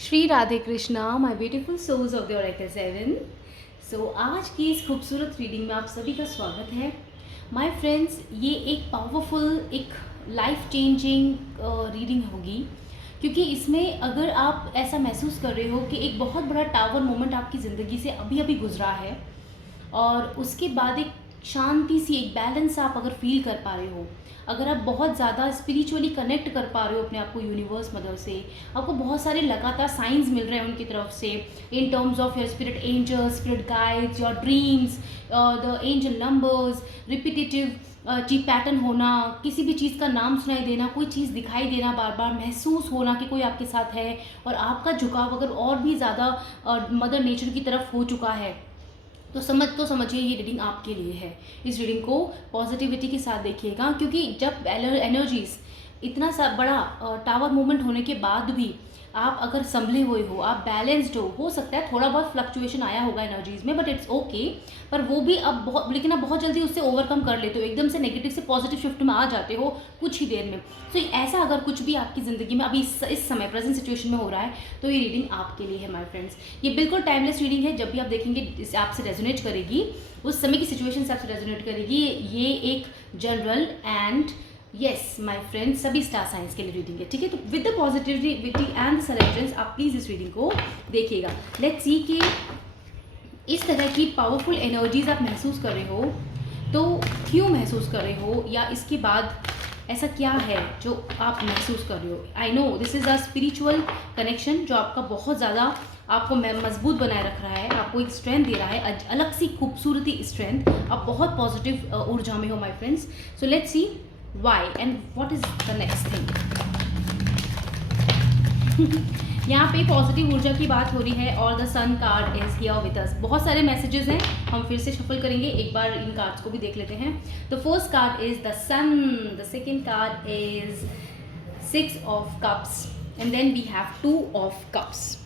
Shri Radhe Krishna my beautiful souls of the oracle 7। So आज की इस खूबसूरत रीडिंग में आप सभी का स्वागत है। माय फ्रेंड्स, ये एक पावरफुल, एक लाइफ चेंजिंग रीडिंग होगी, क्योंकि इसमें अगर आप ऐसा महसूस कर रहे हो कि एक बहुत बड़ा टावर मोमेंट आपकी ज़िंदगी से अभी अभी गुजरा है और उसके बाद एक शांति सी, एक बैलेंस आप अगर फील कर पा रहे हो, अगर आप बहुत ज़्यादा स्पिरिचुअली कनेक्ट कर पा रहे हो अपने आप को यूनिवर्स मदर से, आपको बहुत सारे लगातार साइंस मिल रहे हैं उनकी तरफ से in terms of your spirit angels, spirit guides, your dreams, the angel numbers, repetitive चीज पैटर्न होना, किसी भी चीज़ का नाम सुनाई देना, कोई चीज़ दिखाई देना, बार बार महसूस होना कि कोई आपके साथ है, और आपका झुकाव अगर और भी ज़्यादा मदर नेचर की तरफ हो चुका है तो समझिए ये रीडिंग आपके लिए है। इस रीडिंग को पॉजिटिविटी के साथ देखिएगा, क्योंकि जब एनर्जीज इतना सा बड़ा टावर मूवमेंट होने के बाद भी आप अगर संभले हुए हो, आप बैलेंस्ड हो सकता है थोड़ा बहुत फ्लक्चुएशन आया होगा एनर्जीज में, बट इट्स ओके। पर वो भी अब बहुत, लेकिन आप बहुत जल्दी उससे ओवरकम कर लेते हो, एकदम से नेगेटिव से पॉजिटिव शिफ्ट में आ जाते हो कुछ ही देर में। तो ऐसा अगर कुछ भी आपकी ज़िंदगी में अभी इस समय प्रेजेंट सिचुएशन में हो रहा है तो ये रीडिंग आपके लिए है माय फ्रेंड्स। ये बिल्कुल टाइमलेस रीडिंग है। जब भी आप देखेंगे इसे आपसे रेजोनेट करेगी, उस समय की सिचुएशन से आपसे रेजोनेट करेगी। ये एक general and yes my friends सभी स्टार साइंस के लिए रीडिंग है, ठीक है। तो विद द पॉजिटिविटी एंड सरेंडरेंस आप प्लीज़ इस रीडिंग को देखिएगा। लेट्स सी कि इस तरह की पावरफुल एनर्जीज आप महसूस कर रहे हो तो क्यों महसूस कर रहे हो, या इसके बाद ऐसा क्या है जो आप महसूस कर रहे हो। I know this is a spiritual connection जो आपका बहुत ज़्यादा आपको मजबूत बनाए रख रहा है, आपको एक स्ट्रेंथ दे रहा है, अलग सी खूबसूरती स्ट्रेंथ। आप बहुत पॉजिटिव ऊर्जा में हो my friends. So let's see why and what is the next thing. यहाँ पे पॉजिटिव ऊर्जा की बात हो रही है और the sun card is here with us. बहुत सारे मैसेजेस हैं, हम फिर से शफल करेंगे, एक बार इन कार्ड्स को भी देख लेते हैं। The first card is the sun, the second card is 6 of cups and then we have 2 of cups.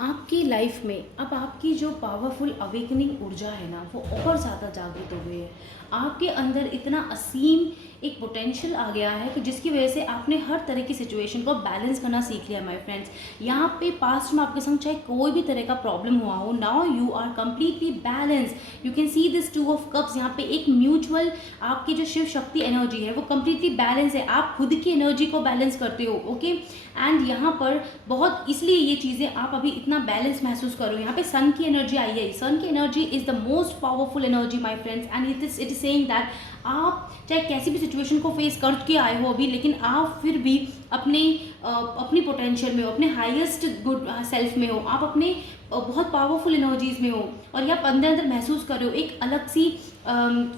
आपकी लाइफ में अब आपकी जो पावरफुल अवेकनिंग ऊर्जा है ना, वो और ज़्यादा जागृत हो गई है। आपके अंदर इतना असीम एक पोटेंशियल आ गया है कि जिसकी वजह से आपने हर तरह की सिचुएशन को बैलेंस करना सीख लिया माय फ्रेंड्स। यहाँ पे पास्ट में आपके संग चाहे कोई भी तरह का प्रॉब्लम हुआ हो, now you are completely balance. You can see this 2 of cups. यहाँ पे एक म्यूचुअल आपकी जो शिव शक्ति एनर्जी है वो कम्प्लीटली बैलेंस है। आप खुद की एनर्जी को बैलेंस करते हो, ओके। एंड यहाँ पर बहुत, इसलिए ये चीज़ें आप अभी इतना बैलेंस महसूस करो। यहाँ पे सन की एनर्जी आई है। सन की energy is the most powerful energy my friends, and it is saying that आप चाहे कैसी भी सिचुएशन को फेस करके आए हो अभी, लेकिन आप फिर भी अपनी पोटेंशियल में हो, अपने हाईएस्ट गुड सेल्फ में हो, आप अपने बहुत पावरफुल एनर्जीज में हो, और ये आप अंदर अंदर महसूस कर रहे हो एक अलग सी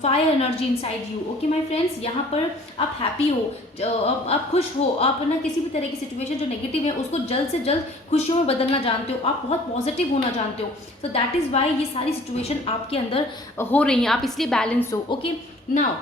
fire energy inside you, okay my friends. यहाँ पर आप हैप्पी हो, आप खुश हो, आप ना किसी भी तरह की सिचुएशन जो नेगेटिव है उसको जल्द से जल्द खुशियों में बदलना जानते हो, आप बहुत पॉजिटिव होना जानते हो। सो दैट इज़ वाई ये सारी सिचुएशन आपके अंदर हो रही हैं, आप इसलिए बैलेंस हो, ओके। नाउ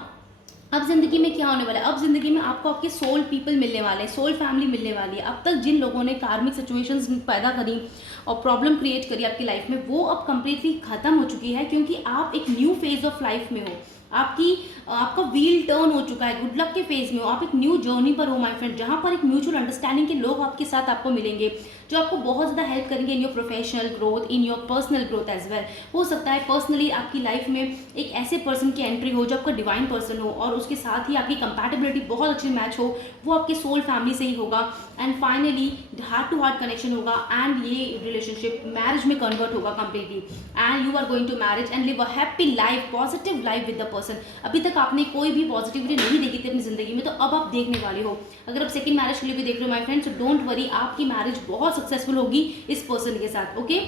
अब ज़िंदगी में क्या होने वाला है, अब ज़िंदगी में आपको आपके सोल पीपल मिलने वाले हैं, सोल फैमिली मिलने वाली है। अब तक जिन लोगों ने कार्मिक सिचुएशंस पैदा करी और प्रॉब्लम क्रिएट करी आपकी लाइफ में, वो अब कंप्लीटली ख़त्म हो चुकी है, क्योंकि आप एक न्यू फेज ऑफ लाइफ में हो। आपका व्हील टर्न हो चुका है, गुड लक के फेज में हो, आप एक न्यू जर्नी पर हो माय फ्रेंड, जहाँ पर एक म्यूचुअल अंडरस्टैंडिंग के लोग आपके साथ आपको मिलेंगे जो आपको बहुत ज़्यादा हेल्प करेंगे in your professional growth, in your personal growth as well. हो सकता है पर्सनली आपकी लाइफ में एक ऐसे पर्सन की एंट्री हो जो आपका डिवाइन पर्सन हो, और उसके साथ ही आपकी कंपैटिबिलिटी बहुत अच्छी मैच हो, वो आपके सोल फैमिली से ही होगा। And finally heart to heart connection होगा, एंड ये रिलेशनशिप मैरिज में कन्वर्ट होगा completely, and you are going to marriage and live a happy life, positive life with the person. अभी तक आपने कोई भी पॉजिटिविटी नहीं देखी थी अपनी जिंदगी में, तो अब आप देखने वाले हो। अगर आप सेकंड मैरिज के लिए भी देख रहे हो माय फ्रेंड्स, डोंट वरी, आपकी मैरिज बहुत सक्सेसफुल होगी इस पर्सन के साथ, okay.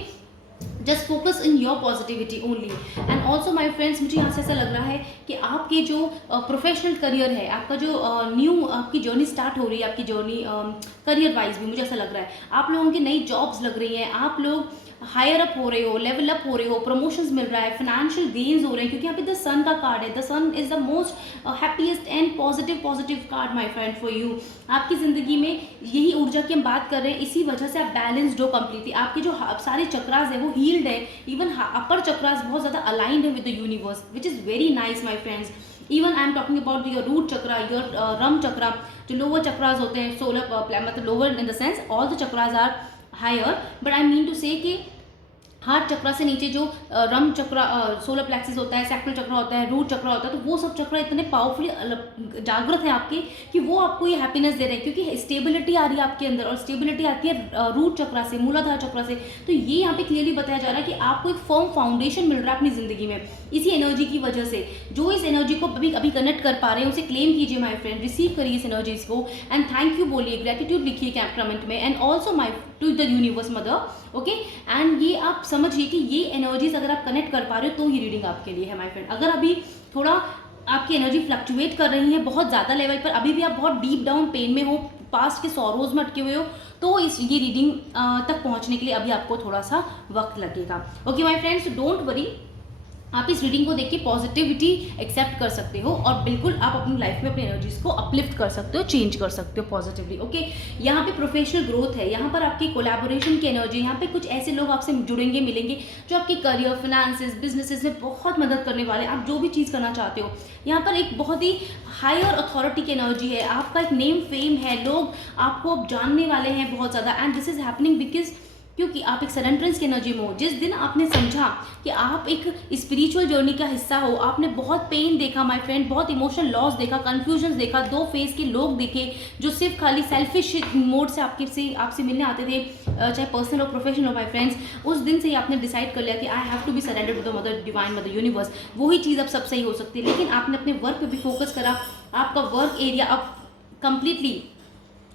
Just focus in your positivity only. And also my friends, मुझे यहाँ से ऐसा लग रहा है कि आपके जो प्रोफेशनल करियर है, आपका जो न्यू आपकी जर्नी स्टार्ट हो रही है, आपकी जर्नी करियर वाइज भी मुझे ऐसा लग रहा है आप लोगों की नई जॉब्स लग रही हैं, आप लोग हायर अप हो रहे हो, लेवल अप हो रहे हो, प्रमोशंस मिल रहा है, फाइनेंशियल गेन्स हो रहे हैं, क्योंकि यहाँ पे द सन का कार्ड है। The sun is the most happiest and positive card my friend for you. आपकी ज़िंदगी में यही ऊर्जा की हम बात कर रहे हैं, इसी वजह से आप बैलेंस्ड हो कम्प्लीटली। आपके जो सारे चक्रास है वो हील्ड है, इवन अपर चक्रास बहुत ज़्यादा अलाइंड है with the universe, which is very nice my friends. Even I am talking about your root chakra, your Ram chakra, जो लोअर चक्रास होते हैं, सोलर मतलब lower in the sense all the chakras are higher, but I mean to say कि heart चक्रा से नीचे जो रम चक्रा, solar plexus होता है, सैक्रल चक्रा होता है, रूट चक्रा होता है, तो वो सब चक्रा इतने पावरफुली जागृत है आपके कि वो आपको ये हैप्पीनेस दे रहे हैं, क्योंकि स्टेबिलिटी आ रही है आपके अंदर, और स्टेबिलिटी आती है रूट चक्रा से, मूलाधार चक्रा से। तो ये यहाँ पे क्लियरली बताया जा रहा है कि आपको एक फर्म फाउंडेशन मिल रहा है अपनी ज़िंदगी में इसी एनर्जी की वजह से। जो इस एनर्जी को अभी कनेक्ट कर पा रहे हैं उसे क्लेम कीजिए माय फ्रेंड, रिसीव करिए इस एनर्जीज को, एंड थैंक यू बोलिए, ग्रेटिट्यूड लिखिए कमेंट में, and also my to the universe mother, okay. And ये आप समझिए कि ये एनर्जीज अगर आप कनेक्ट कर पा रहे हो तो ये रीडिंग आपके लिए है माय फ्रेंड। अगर अभी थोड़ा आपकी एनर्जी फ्लक्चुएट कर रही है बहुत ज़्यादा लेवल पर, अभी भी आप बहुत डीप डाउन पेन में हो, पास्ट के सॉरोज में अटके हुए हो, तो ये रीडिंग तक पहुंचने के लिए अभी आपको थोड़ा सा वक्त लगेगा, okay my friends. Don't worry, आप इस रीडिंग को देख के पॉजिटिविटी एक्सेप्ट कर सकते हो, और बिल्कुल आप अपनी लाइफ में अपनी एनर्जीज को अपलिफ्ट कर सकते हो, चेंज कर सकते हो पॉजिटिवली, ओके। यहाँ पे प्रोफेशनल ग्रोथ है, यहाँ पर आपकी कोलैबोरेशन की एनर्जी, यहाँ पे कुछ ऐसे लोग आपसे जुड़ेंगे, मिलेंगे जो आपके करियर, फिनेंसेस, बिजनेसेस में बहुत मदद करने वाले, आप जो भी चीज़ करना चाहते हो। यहाँ पर एक बहुत ही हायर अथॉरिटी की एनर्जी है, आपका एक नेम फेम है, लोग आपको अब जानने वाले हैं बहुत ज़्यादा, and this is happening because क्योंकि आप एक सरेंडरेंस की एनर्जी में हो। जिस दिन आपने समझा कि आप एक स्पिरिचुअल जर्नी का हिस्सा हो, आपने बहुत पेन देखा माय फ्रेंड, बहुत इमोशनल लॉस देखा, कन्फ्यूजन देखा, दो फेस के लोग देखे जो सिर्फ खाली सेल्फिश मोड से आपसे मिलने आते थे, चाहे पर्सनल हो प्रोफेशनल हो माय फ्रेंड्स, उस दिन से ही आपने डिसाइड कर लिया कि I have to be surrender to the mother divine mother universe. वही चीज़ अब सब सही हो सकती है, लेकिन आपने अपने वर्क पे भी फोकस करा, आपका वर्क एरिया अब कंप्लीटली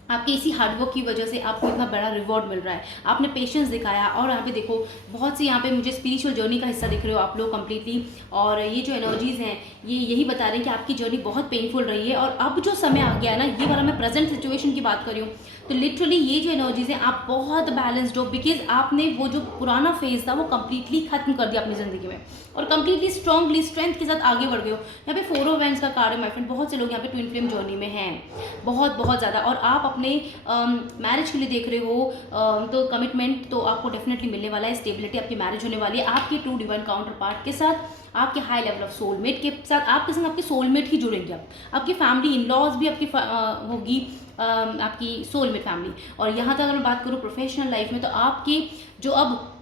आपके इसी हार्डवर्क की वजह से आपको इतना बड़ा रिवॉर्ड मिल रहा है, आपने पेशेंस दिखाया। और यहाँ पे देखो बहुत सी यहाँ पे मुझे स्पिरिचुअल जर्नी का हिस्सा दिख रहे हो आप लोग कंप्लीटली, और ये जो एनर्जीज़ हैं ये यही बता रहे हैं कि आपकी जर्नी बहुत पेनफुल रही है, और अब जो समय आ गया है ना, ये वाला मैं प्रेजेंट सिचुएशन की बात कर रही हूँ, तो लिटरली ये जो एनर्जीज़ हैं आप बहुत बैलेंस्ड हो, बिकॉज आपने वो जो पुराना फेज था वो कंप्लीटली खत्म कर दिया अपनी ज़िंदगी में, और कंप्लीटली स्ट्रॉन्गली स्ट्रेंथ के साथ आगे बढ़ गए हो। यहाँ पे 4 ऑफ वैंड्स का कार्ड है माय फ्रेंड, बहुत से लोग यहाँ पे ट्विन फ्लेम जर्नी में हैं, बहुत ज़्यादा, और आप अपने मैरिज के लिए देख रहे हो, तो कमिटमेंट तो आपको डेफिनेटली मिलने वाला है, स्टेबिलिटी आपकी मैरिज होने वाली है आपके ट्रू डिवाइन काउंटर पार्ट के साथ, आपके हाई लेवल ऑफ सोलमेट के साथ, आपके संग आपके सोलमेट ही जुड़ेंगे, आपकी फैमिली इन लॉज भी आपकी होगी, आपकी सोलमेट फैमिली। और यहाँ तक अगर मैं बात करूँ प्रोफेशनल लाइफ में, तो आपकी जो अब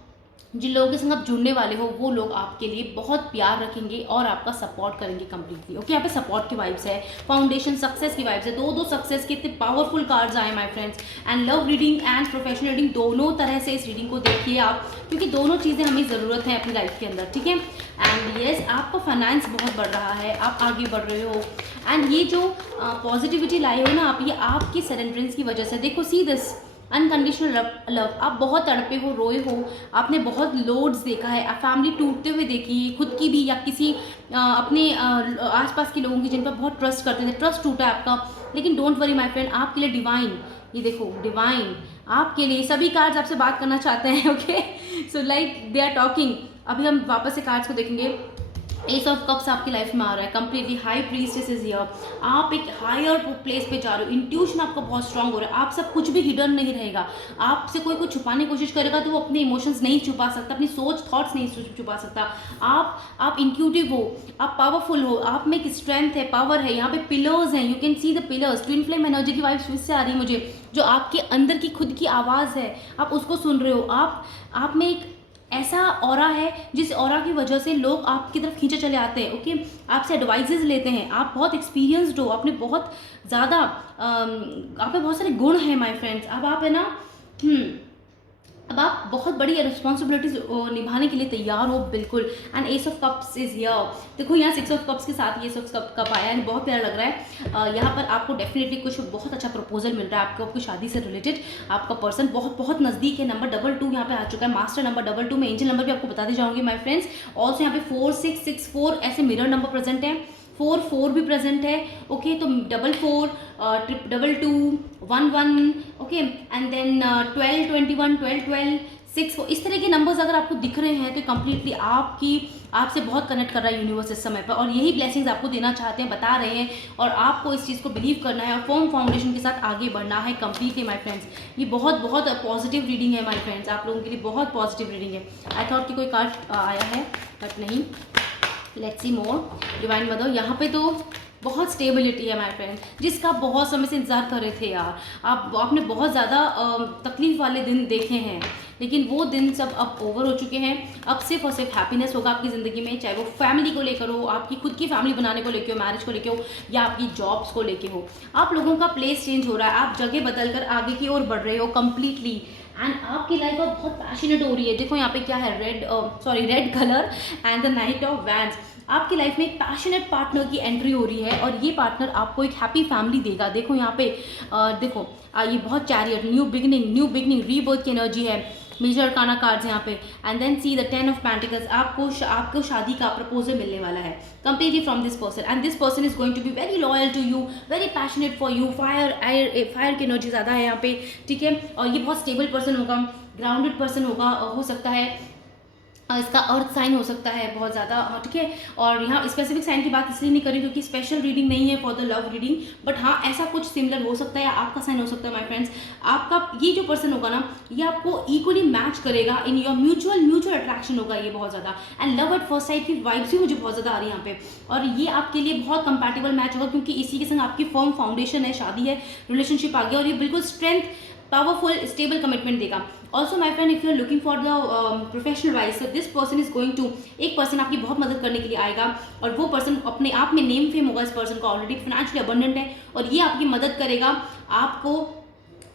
जिन लोगों के संग आप जुड़ने वाले हो वो लोग आपके लिए बहुत प्यार रखेंगे और आपका सपोर्ट करेंगे कंप्लीटली, ओके। यहाँ पे सपोर्ट की वाइब्स है, फाउंडेशन सक्सेस की वाइब्स है, दो सक्सेस के इतने पावरफुल कार्ड्स आए my friends. And love reading and professional reading दोनों तरह से इस रीडिंग को देखिए आप, क्योंकि दोनों चीज़ें हमें ज़रूरत है अपनी लाइफ के अंदर, ठीक है। एंड येस, आपका फाइनेंस बहुत बढ़ रहा है, आप आगे बढ़ रहे हो, एंड ये जो पॉजिटिविटी लाए हो ना आप, ये आपकी सरेंडरेंस की वजह से। देखो सी दिस अनकंडीशनल लव, आप बहुत तड़पे हो, रोए हो, आपने बहुत लोड्स देखा है, आप फैमिली टूटते हुए देखी, खुद की भी या किसी अपने आसपास के लोगों की जिन पर बहुत ट्रस्ट करते थे, ट्रस्ट टूटा है आपका। लेकिन डोंट वरी माय फ्रेंड, आपके लिए डिवाइन, ये देखो डिवाइन आपके लिए, सभी कार्ड्स आपसे बात करना चाहते हैं, okay. So like they are talking. अभी हम वापस से कार्ड्स को देखेंगे। एस ऑफ कप्स आपकी लाइफ में आ रहा है, completely high priestess is here, आप एक हायर प्लेस पे जा रहे हो, इंट्यूशन आपका बहुत स्ट्रांग हो रहा है, आप सब कुछ भी हिडन नहीं रहेगा, आपसे कोई कुछ छुपाने की कोशिश करेगा तो वो अपने इमोशंस नहीं छुपा सकता, अपनी सोच थॉट्स नहीं छुपा सकता। आप इंट्यूटिव हो, आप पावरफुल हो, आप में एक स्ट्रेंथ है, पावर है, यहाँ पे पिलर्स हैं, you can see the pillars. Twin flame energy की वाइब्स फिर से आ रही है मुझे, जो आपके अंदर की खुद की आवाज़ है, आप उसको सुन रहे हो, आप में एक ऐसा ऑरा है जिस ऑरा की वजह से लोग आपकी तरफ खींचे चले आते हैं, ओके। आपसे एडवाइजेज लेते हैं, आप बहुत एक्सपीरियंस्ड हो, आपने बहुत ज़्यादा आप में बहुत सारे गुण हैं माय फ्रेंड्स। अब आप है ना अब आप बहुत बड़ी रिस्पॉन्सिबिलिटीज निभाने के लिए तैयार हो, बिल्कुल। And S of cups is here, देखो यहाँ 6 ऑफ कप्स के साथ ये 6 ऑफ कप आया है, बहुत प्यारा लग रहा है। यहाँ पर आपको डेफिनेटली कुछ बहुत अच्छा प्रपोजल मिल रहा है आपको, आपकी शादी से रिलेटेड। आपका पर्सन बहुत बहुत नज़दीक है। नंबर 22 यहाँ पे आ चुका है, मास्टर नंबर 22 में एंजल नंबर भी आपको बताते जाऊँगी माय फ्रेंड्स। ऑल्सो यहाँ पे 4 6 6 4 ऐसे मिरर नंबर प्रेजेंट है, 4 4 भी प्रेजेंट है, ओके। तो 4 4 2 2 1 1, ओके। एंड देन 12 21 12 12 6 4, इस तरह के नंबर्स अगर आपको दिख रहे हैं तो कंप्लीटली आपसे बहुत कनेक्ट कर रहा है यूनिवर्स इस समय पर, और यही ब्लेसिंग्स आपको देना चाहते हैं, बता रहे हैं, और आपको इस चीज़ को बिलीव करना है और फर्म फाउंडेशन के साथ आगे बढ़ना है कंप्लीटली माय फ्रेंड्स। ये बहुत बहुत पॉजिटिव रीडिंग है माय फ्रेंड्स, आप लोगों के लिए बहुत पॉजिटिव रीडिंग है। आई थॉट कि कोई कार्ड आया है बट नहीं। Let's see more. Divine mother, यहाँ पे तो बहुत स्टेबिलिटी है माय फ्रेंड, जिसका बहुत समय से इंतजार कर रहे थे यार। आपने बहुत ज़्यादा तकलीफ वाले दिन देखे हैं, लेकिन वो दिन सब अब ओवर हो चुके हैं। अब सिर्फ और सिर्फ हैप्पीनेस होगा आपकी ज़िंदगी में, चाहे वो फैमिली को लेकर हो, आपकी खुद की फैमिली बनाने को लेकर हो, मैरिज को लेकर हो, या आपकी जॉब्स को लेकर हो। आप लोगों का प्लेस चेंज हो रहा है, आप जगह बदल कर आगे की ओर बढ़ रहे हो कम्प्लीटली, एंड आपकी लाइफ अब बहुत पैशनेट हो रही है। देखो यहाँ पे क्या है, red colour and the night of wands. आपकी लाइफ में एक पैशनेट पार्टनर की एंट्री हो रही है, और ये पार्टनर आपको एक हैप्पी फैमिली देगा। देखो यहाँ पे देखो ये बहुत चैरियट, न्यू बिगनिंग रीबर्थ की एनर्जी है। मेजर अरकाना कार्ड्स यहाँ पे, and then see the 10 of pentacles. आपको शादी का प्रपोजल मिलने वाला है completely from this person, and this person is going to be very loyal to you, very passionate for you. Fire की एनर्जी ज़्यादा है यहाँ पे, ठीक है। और ये बहुत स्टेबल पर्सन होगा, ग्राउंडेड पर्सन होगा, हो सकता है इसका अर्थ साइन हो सकता है बहुत ज़्यादा, ठीक है। और यहाँ स्पेसिफिक साइन की बात इसलिए नहीं करी क्योंकि स्पेशल रीडिंग नहीं है for the love reading, but हाँ ऐसा कुछ सिमिलर हो सकता है, या आपका साइन हो सकता है माय फ्रेंड्स। आपका ये जो पर्सन होगा ना, ये आपको इक्वली मैच करेगा, इन योर म्यूचुअल अट्रैक्शन होगा ये बहुत ज़्यादा, and love at first sight की वाइब्स भी मुझे बहुत ज़्यादा आ रही है यहाँ पे। और ये आपके लिए बहुत कंपैटिबल मैच होगा, क्योंकि इसी के संग आपकी फर्म फाउंडेशन है, शादी है, रिलेशनशिप आ गया, और ये बिल्कुल स्ट्रेंथ, पावरफुल, स्टेबल कमिटमेंट देगा। Also my friend, if you are looking for the professional wise, so this person is going to, एक पर्सन आपकी बहुत मदद करने के लिए आएगा, और वो पर्सन अपने आप में नेम फेम होगा इस पर्सन का, ऑलरेडी फाइनेंशियली अबंडेंट है, और ये आपकी मदद करेगा आपको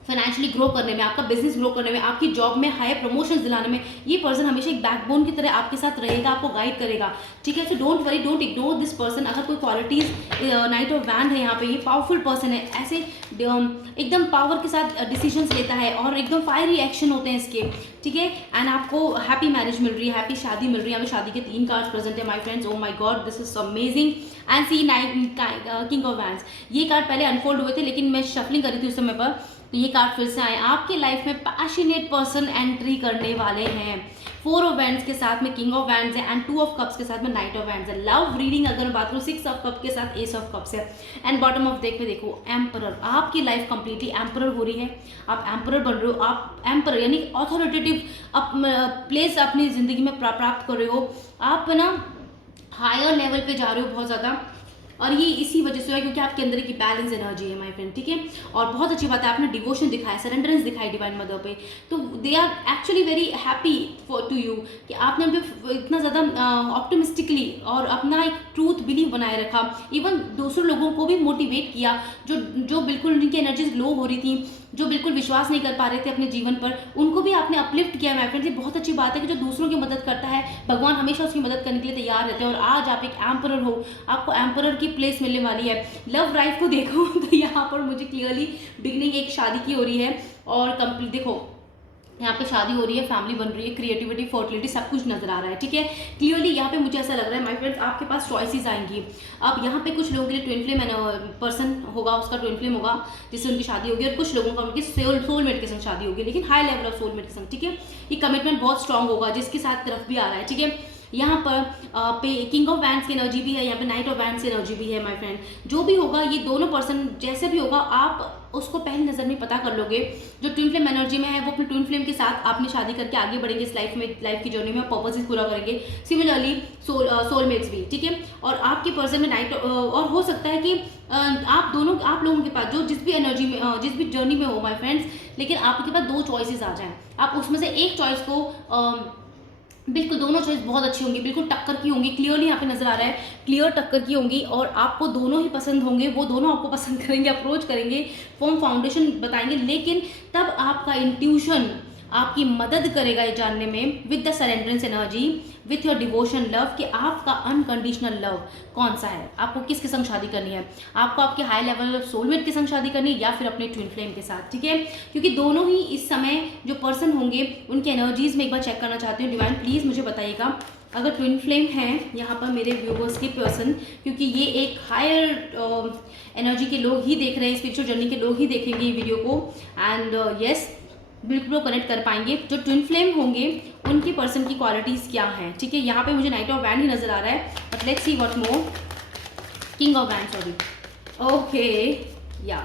फाइनेंशियली ग्रो करने में, आपका बिजनेस ग्रो करने में, आपकी जॉब में हायर प्रमोशंस दिलाने में। ये पर्सन हमेशा एक बैकबोन की तरह आपके साथ रहेगा, आपको गाइड करेगा, ठीक है। So don't worry, don't ignore this person. अगर कोई क्वालिटीज़ नाइट ऑफ वैंड है यहाँ पे, ये पावरफुल पर्सन है, ऐसे एकदम पावर के साथ डिसीजंस लेता है, और एकदम फायरी एक्शन होते हैं इसके, ठीक है। एंड आपको हैप्पी मैरिज मिल रही है, हैप्पी शादी मिल रही है। हमें शादी के 3 कार्ड्स प्रेजेंट है my friends. Oh my god, this is amazing. And see king of wands, ये कार्ड पहले अनफोल्ड हुए थे, लेकिन मैं शफलिंग कर रही थी उस समय पर, तो ये कार्ड फिर से आए। आपके लाइफ में पैशनेट पर्सन एंट्री करने वाले हैं 4 ऑफ वैंड्स के साथ में, किंग ऑफ वैंड्स है, एंड 2 ऑफ कप्स के साथ में नाइट ऑफ वैंड्स है। लव रीडिंग अगर मैं बात करूँ 6 ऑफ कप के साथ एस ऑफ कप्स है, एंड बॉटम ऑफ देख में देखो एम्परर। आपकी लाइफ कंप्लीटली एम्परर हो रही है, आप एम्परर बन रहे हो। आप एम्परर यानी ऑथोरिटेटिव प्लेस अपनी ज़िंदगी में प्राप्त कर रहे हो, आप ना हायर लेवल पे जा रहे हो बहुत ज़्यादा, और ये इसी वजह से है क्योंकि आपके अंदर की बैलेंस एनर्जी है माय फ्रेंड, ठीक है। और बहुत अच्छी बात है, आपने डिवोशन दिखाया, सरेंडरेंस दिखाई डिवाइन मदर पे, तो they are actually very happy for to you कि आपने इतना ज़्यादा ऑप्टिमिस्टिकली और अपना एक ट्रूथ बिलीव बनाए रखा। इवन दूसरे लोगों को भी मोटिवेट किया जो बिल्कुल उनकी एनर्जीज लो हो रही थी, जो बिल्कुल विश्वास नहीं कर पा रहे थे अपने जीवन पर, उनको भी आपने अपलिफ्ट किया माय फ्रेंड्स। ये बहुत अच्छी बात है कि जो दूसरों की मदद करता है, भगवान हमेशा उसकी मदद करने के लिए तैयार रहते हैं। और आज आप एक एम्परर हो, आपको एम्परर की प्लेस मिलने वाली है। लव लाइफ को देखो तो यहाँ पर मुझे क्लियरली बिगनिंग एक शादी की हो रही है, और कंप्लीट देखो यहाँ पे शादी हो रही है, फैमिली बन रही है, क्रिएटिविटी, फर्टिलिटी सब कुछ नजर आ रहा है, ठीक है। क्लियरली यहाँ पे मुझे ऐसा लग रहा है माय फ्रेंड्स, आपके पास चॉइसेस आएंगी। अब यहाँ पे कुछ लोगों के लिए ट्विन फ्लेम पर्सन होगा, उसका ट्विन फ्लेम होगा जिससे उनकी शादी होगी, और कुछ लोगों का उनकी सोलमेट के संग शादी होगी, लेकिन हाई लेवल ऑफ सोलमेट के संग, ठीक है। ये कमिटमेंट बहुत स्ट्रांग होगा, जिसके साथ तरफ भी आ रहा है, ठीक है। यहाँ पर किंग ऑफ वैंड्स की एनर्जी भी है, यहाँ पे नाइट ऑफ वैंड्स की एनर्जी भी है माय फ्रेंड। जो भी होगा, ये दोनों पर्सन जैसे भी होगा, आप उसको पहली नज़र में पता कर लोगे। जो ट्विन फ्लेम एनर्जी में है, वो अपने ट्विन फ्लेम के साथ अपनी शादी करके आगे बढ़ेंगे इस लाइफ की जर्नी में, पर्पसेस पूरा करेंगे। सिमिलरली सोलमेट्स भी, ठीक है। और आपके पर्सन में नाइट, और हो सकता है कि आप लोगों के पास जो जिस भी एनर्जी में, जिस भी जर्नी में हो माय फ्रेंड्स, लेकिन आपके पास 2 चॉइसेस आ जाएं। आप उसमें से एक चॉइस को बिल्कुल, दोनों चॉइस बहुत अच्छी होंगी, बिल्कुल टक्कर की होंगी। क्लियरली यहाँ पे नजर आ रहा है, क्लियर टक्कर की होंगी, और आपको दोनों ही पसंद होंगे, वो दोनों आपको पसंद करेंगे, अप्रोच करेंगे, फॉर्म फाउंडेशन बताएंगे। लेकिन तब आपका इंट्यूशन आपकी मदद करेगा ये जानने में, with the surrenderance energy, with your devotion love, कि आपका अनकंडीशनल लव कौन सा है, आपको किसके संग शादी करनी है, आपको आपके हाई लेवल ऑफ सोलमेट के संग शादी करनी है, या फिर अपने ट्विन फ्लेम के साथ, ठीक है। क्योंकि दोनों ही इस समय जो पर्सन होंगे, उनकी एनर्जीज में एक बार चेक करना चाहती हूँ। डिवाइन प्लीज़ मुझे बताइएगा, अगर ट्विन फ्लेम है यहाँ पर मेरे व्यूवर्स के पर्सन, क्योंकि ये एक हायर एनर्जी के लोग ही देख रहे हैं, स्पिरिचुअल जर्नी के लोग ही देखेंगे ये वीडियो को, एंड यस बिल्कुल कनेक्ट कर पाएंगे। जो ट्विन फ्लेम होंगे उनकी पर्सन की क्वालिटीज़ क्या हैं, ठीक है। यहाँ पे मुझे नाइट ऑफ वैंड ही नजर आ रहा है, but let's see what more. King of wand, sorry, okay, या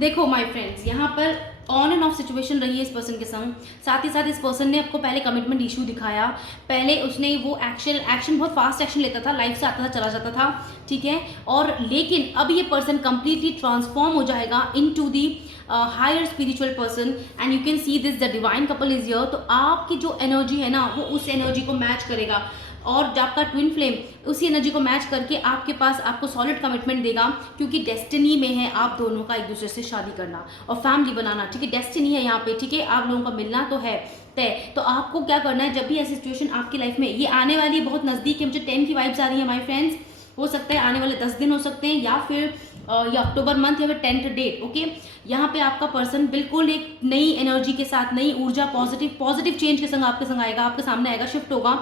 देखो माय फ्रेंड्स, यहाँ पर ऑन एंड ऑफ सिचुएशन रही है इस पर्सन के संग। साथ ही साथ इस पर्सन ने आपको पहले कमिटमेंट इशू दिखाया, पहले उसने वो एक्शन बहुत फास्ट एक्शन लेता था, लाइफ से आता था चला जाता था, ठीक है। और लेकिन अब ये पर्सन कंप्लीटली ट्रांसफॉर्म हो जाएगा into the higher spiritual person and you can see this the divine couple is here. तो आपकी जो एनर्जी है ना वो उस एनर्जी को मैच करेगा, और जो आपका ट्विन फ्लेम उसी एनर्जी को मैच करके आपके पास आपको सॉलिड कमिटमेंट देगा, क्योंकि डेस्टिनी में है आप दोनों का एक दूसरे से शादी करना और फैमिली बनाना, ठीक है। डेस्टिनी है यहाँ पे, ठीक है। आप लोगों का मिलना तो है तय। तो आपको क्या करना है, जब भी ऐसी सिचुएशन आपकी लाइफ में ये आने वाली है, बहुत नज़दीक है, मुझे 10 की वाइब्स आ रही है माय फ्रेंड्स। हो सकता है आने वाले 10 दिन हो सकते हैं, या फिर या अक्टूबर मंथ या फिर 10th डेट, ओके। यहाँ पे आपका पर्सन बिल्कुल एक नई एनर्जी के साथ, नई ऊर्जा, पॉजिटिव चेंज के संग आपके संग आएगा, आपके सामने आएगा, शिफ्ट होगा।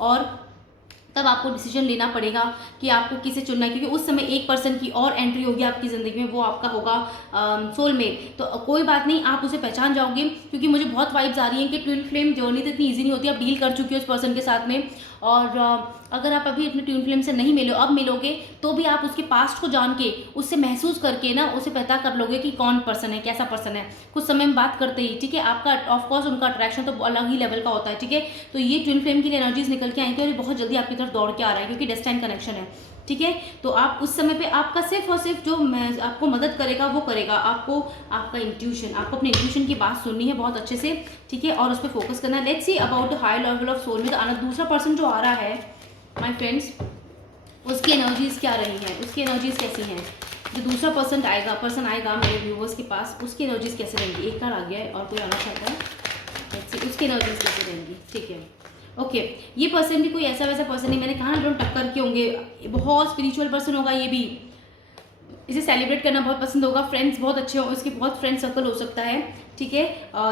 और तब आपको डिसीजन लेना पड़ेगा कि आपको किसे चुनना है, क्योंकि उस समय एक पर्सन की और एंट्री होगी आपकी ज़िंदगी में, वो आपका होगा सोलमेट। तो कोई बात नहीं, आप उसे पहचान जाओगे, क्योंकि मुझे बहुत वाइब्स आ रही हैं कि ट्विन फ्लेम जर्नी तो इतनी ईजी नहीं होती। आप डील कर चुके हो उस पर्सन के साथ में, और अगर आप अभी अपने ट्विन फ्लेम से नहीं मिले हो, अब मिलोगे तो भी आप उसके पास्ट को जान के, उससे महसूस करके ना उसे पता कर लोगे कि कौन पर्सन है, कैसा पर्सन है, कुछ समय में बात करते ही, ठीक है। आपका ऑफकोर्स उनका अट्रैक्शन तो अलग ही लेवल का होता है, ठीक है। तो ये ट्विन फ्लेम की एनर्जीज निकल के आई थी और ये बहुत जल्दी आपकी तरफ दौड़ के आ रहा है, क्योंकि डेस्टाइन कनेक्शन है, ठीक है। तो आप उस समय पे आपका सिर्फ और सिर्फ जो आपको मदद करेगा वो करेगा, आपको आपका इंट्यूशन, आपको अपने इंट्यूशन की बात सुननी है बहुत अच्छे से, ठीक है, और उस पर फोकस करना है। Let's see about the high level of soul में। तो दूसरा पर्सन जो आ रहा है माय फ्रेंड्स, उसकी एनर्जीज क्या रही हैं, उसकी एनर्जीज कैसी हैं। जो दूसरा पर्सन आएगा मेरे व्यूवर्स के पास, उसकी एनर्जीज कैसे रहेंगी। एक कार्ड आ गया है और कोई आना चाहता है, लेट्स सी उसकी एनर्जीज कैसे रहेंगी, ठीक है। ओके, ये पर्सन भी कोई ऐसा वैसा पर्सन नहीं, मैंने कहा ना दोनों टक्कर के होंगे, बहुत स्पिरिचुअल पर्सन होगा ये भी, इसे सेलिब्रेट करना बहुत पसंद होगा, फ्रेंड्स बहुत अच्छे हो, इसके बहुत फ्रेंड सर्कल हो सकता है, ठीक है।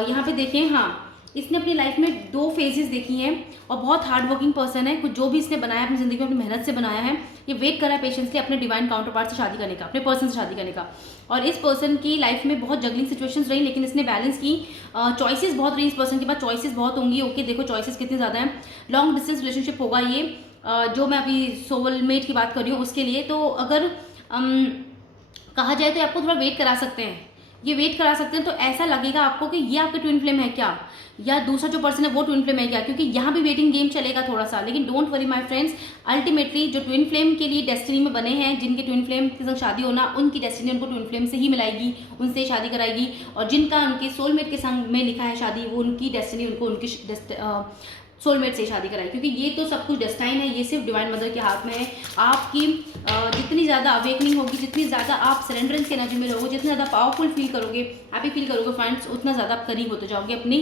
यहाँ पे देखें, हाँ इसने अपनी लाइफ में 2 फेजेस देखी हैं और बहुत हार्ड वर्किंग पर्सन है। कुछ जो भी इसने बनाया अपनी ज़िंदगी में अपनी मेहनत से बनाया है, ये वेट करा है पेशेंसली अपने डिवाइन काउंटर पार्ट से शादी करने का, अपने पर्सन से शादी करने का। और इस पर्सन की लाइफ में बहुत जगलिंग सिचुएशंस रही, लेकिन इसने बैलेंस की। चॉइसेस बहुत रही इस पर्सन के पास, चॉइसेस बहुत होंगी, ओके। देखो चॉइसेस कितनी ज़्यादा हैं। लॉन्ग डिस्टेंस रिलेशनशिप होगा ये, जो मैं अभी सोलमेट की बात कर रही हूँ उसके लिए। तो अगर कहा जाए तो आपको थोड़ा वेट करा सकते हैं, ये वेट करा सकते हैं। तो ऐसा लगेगा आपको कि ये आपके ट्विन फ्लेम है क्या, या दूसरा जो पर्सन है वो ट्विन फ्लेम है क्या, क्योंकि यहाँ भी वेटिंग गेम चलेगा थोड़ा सा। लेकिन don't worry my friends, ultimately जो ट्विन फ्लेम के लिए डेस्टिनी में बने हैं, जिनके ट्विन फ्लेम के साथ शादी होना, उनकी डेस्टिनी उनको ट्विन फ्लेम से ही मिलाएगी, उनसे शादी कराएगी। और जिनका उनके सोलमेट के संग में लिखा है शादी, वो उनकी डेस्टिनी उनको उनकी सोलमेट से शादी कराई, क्योंकि ये तो सब कुछ डेस्टाइन है, ये सिर्फ डिवाइन मदर के हाथ में है। आपकी जितनी ज़्यादा अवेकनिंग होगी, जितनी ज़्यादा आप सरेंडरेंस की एनर्जी में रहोगे, जितना ज़्यादा पावरफुल फील करोगे, हैप्पी फील करोगे फ्रेंड्स, उतना ज़्यादा आप करीब होते जाओगे अपनी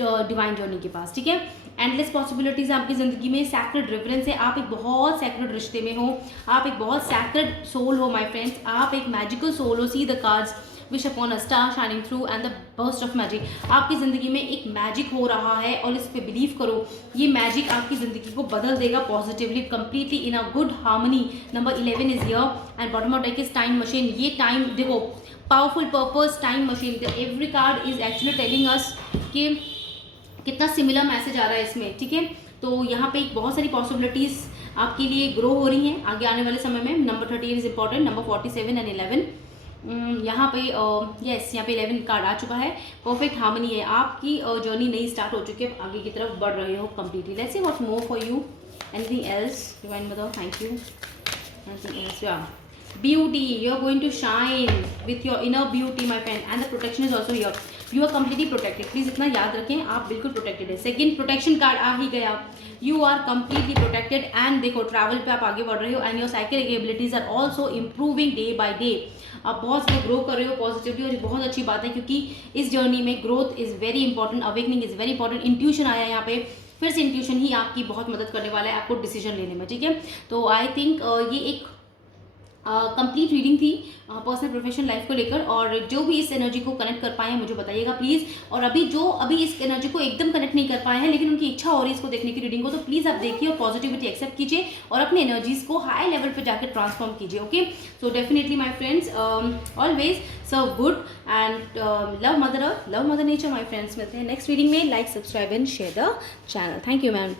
डिवाइन जर्नी के पास, ठीक है। एंडलेस पॉसिबिलिटीज़ आपकी ज़िंदगी में, सैक्रेड रेफरेंस है, आप एक बहुत सैक्रेड रिश्ते में हो, आप एक बहुत सैक्रेड सोल हो माय फ्रेंड्स, आप एक मैजिकल सोल हो। See the cards, wish upon a star shining through and the burst of magic. आपकी ज़िंदगी में एक मैजिक हो रहा है और इस पर बिलीव करो, ये मैजिक आपकी ज़िंदगी को बदल देगा positively, completely in a good harmony. Number 11 is here and bottom of deck is time machine. ये टाइम देखो, powerful purpose, time machine, every card is actually telling us कि कितना सिमिलर मैसेज आ रहा है इसमें, ठीक है। तो यहाँ पे बहुत सारी पॉसिबिलिटीज़ आपके लिए ग्रो हो रही हैं आगे आने वाले समय में। Number 13 is important, number 47 and 11 यहाँ पे यस, यहाँ पे 11 कार्ड आ चुका है। परफेक्ट हार्मनी है, आपकी जर्नी नई स्टार्ट हो चुकी है, आगे की तरफ बढ़ रहे हो completely. Let's see what more for you, anything else divine mother, thank you. Anything else, या beauty, you are going to shine with your inner beauty my friend, and the protection is also here, you are completely protected। Please इतना याद रखें, आप बिल्कुल protected है। Second protection card आ ही गया, you are completely protected। And देखो ट्रैवल पे आप आगे बढ़ रहे हो, and your psychic abilities are also improving day by day. आप बहुत ज़्यादा ग्रो कर रहे हो पॉजिटिवली, और ये बहुत अच्छी बात है, क्योंकि इस जर्नी में growth is very important, awakening is very important. Intuition आया यहाँ पे, फिर से इंट्यूशन ही आपकी बहुत मदद करने वाला है आपको डिसीजन लेने में, ठीक है। तो आई थिंक ये एक कंप्लीट रीडिंग थी पर्सनल प्रोफेशनल लाइफ को लेकर। और जो भी इस एनर्जी को कनेक्ट कर पाए हैं मुझे बताइएगा प्लीज़। और अभी इस एनर्जी को एकदम कनेक्ट नहीं कर पाए हैं, लेकिन उनकी इच्छा हो रही है इसको देखने की रीडिंग को, तो प्लीज़ आप देखिए और पॉजिटिविटी एक्सेप्ट कीजिए और अपनी एनर्जीज को हाई लेवल पे जाकर ट्रांसफॉर्म कीजिए, okay. So definitely my friends, always serve good and love mother nature my friends. मिलते हैं नेक्स्ट रीडिंग में। Like, subscribe and share the channel. Thank you ma'am.